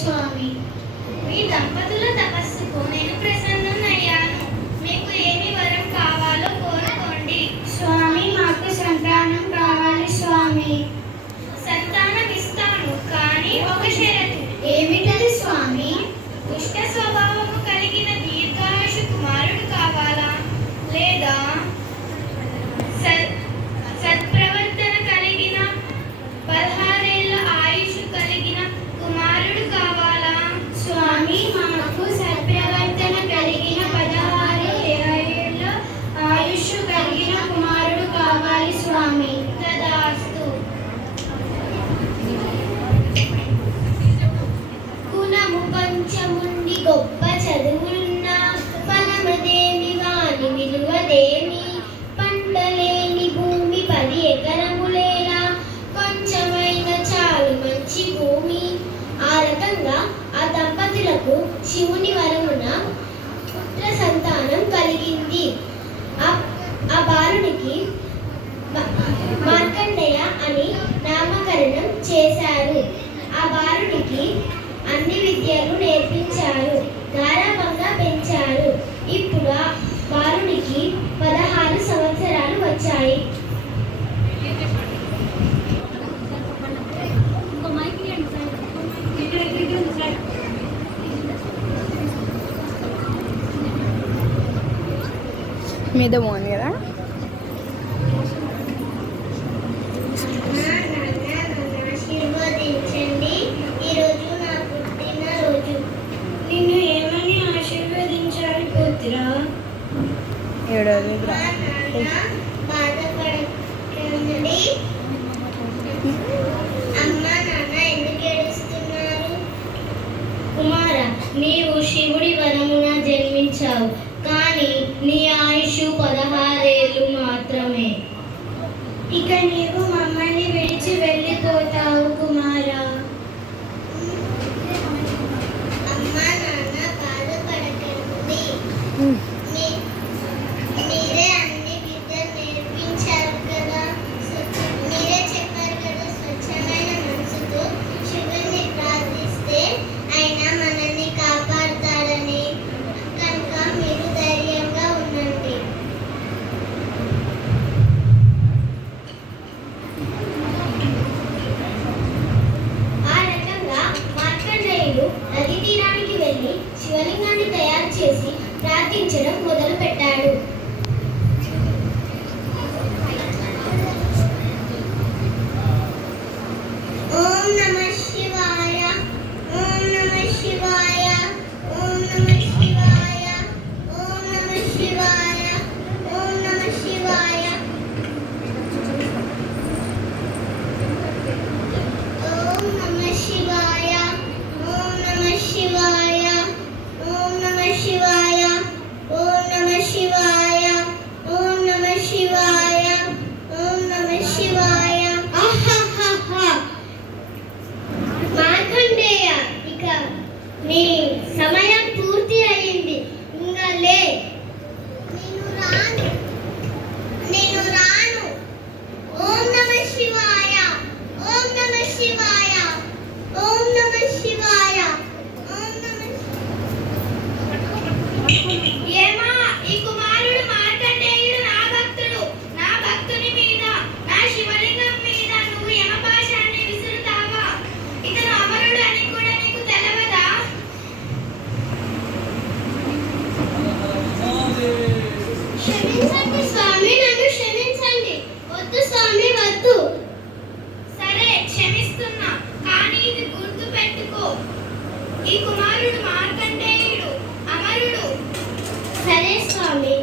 స్వామి. మీ దంపతుల తపస్సుకు నేను ప్రసన్ననయ్యాను. మీకు ఏమి వరం కావాలో కోరుకోండి. స్వామి, మాకు సంతానం కావాలి స్వామి. సంతానం ఇస్తాను, కానీ ఒక షరతు. ఏమిటది స్వామి? దుష్ట స్వభావము కలిగిన దీర్ఘాయుషు కుమారుడు కావాలా, లేదా సత్ప్రవర్తన కలిగిన 16 ఏళ్ల ఆయుష్ కలిగిన కుమారుడు కావాలా? స్వామి, మాకు సత్ప్రవర్తన కలిగిన 16 ఏళ్ల ఆయుష్ కలిగిన కుమారుడు కావాలి స్వామి. తదాస్తు. గుణము పంచముండి గొప్ప చదువులున్న ఫలమదేమి వాని విలువదేమి? పంటలేని భూమి 10 ఎకరములేలా, కొంచెమైన చాలు మంచి భూమి. ఆ రకంగా ఆ దంపతులకు శివుని వరమున పుత్ర సంతానం కలిగింది. ఆ బాలునికి మార్కండేయ అని నామకరణం చేశారు. ఆ బాలునికి అన్ని విద్యలు నేర్పించారు, గారాబంగా పెంచారు. ఇప్పుడు ఆ బాలునికి 16 సంవత్సరాలు వచ్చాయి. మీద బాగుంది కదా. ఆశీర్వదించండి, ఈరోజు నా పుట్టినరోజు. నిన్ను ఏమని ఆశీర్వదించాలి పుత్రా? ఏడవది బాధపడకండి. అమ్మ నాన్న ఎందుకు ఏడుస్తున్నారు? కుమార, నీవు శివుడి వరమున జన్మించావు, కానీ నీ ఆయుష్ 16 ఏళ్ళు మాత్రమే. ఇక నీవు మమ్మల్ని విడిచి వెళ్ళిపోతావు కుమారా. అమ్మా నాన్న బాధపడకండి. మీరే అన్ని విద్యలు నేర్పించారు కదా, మీరే చెప్పారు కదా, స్వచ్ఛమైన మనసుతో శివుని ప్రార్థిస్తే ఆయన మనల్ని కాపాడుతాడని. కనుక మీరు ధైర్యంగా ఉండండి. ఆ రకంగా మార్కండేయుడు నదీ తీరానికి వెళ్ళి శివలింగాన్ని తయారు చేసి ప్రార్థించడం మొదలుపెట్టాడు. ఓం నమః శివాయ, ఓం నమః శివాయ, ఓం నమః శివాయ, ఓం నమః శివాయ, ఓం నమః శివాయ. ఓం నమః శివాయ, ఓం నమః శివాయ, ఓం నమః శివాయ, ఓం నమః శివాయ, ఓం నమః శివాయ, ఓం నమః శివాయ. ఆహాహాహా. మార్కండేయ, ఇక నీ సమయం పూర్తి అయింది, ఇంకా లే. నేను రాను. ఓం నమః శివాయ, ఓం నమః శివాయ, ఓం నమః శివాయ, ఓం నమః. ఏమా, ఈ కుమారుడు మార్కండేయుడు నా భక్తుడు. నా భక్తుని మీద, నా శివలింగం మీద నువ్వు యమపాశాన్ని విసురుతావా? ఇతను అమరుడు అని కూడా నీకు తెలవదా? క్షమించండి స్వామి, నన్ను క్షమించండి. వద్దు స్వామి, వద్దు. సరే, క్షమిస్తున్నా, కానీ ఇది గుర్తు పెట్టుకో. ఈ కుమారుడు మార్కండేయుడు అమరుడు. సరే స్వామి.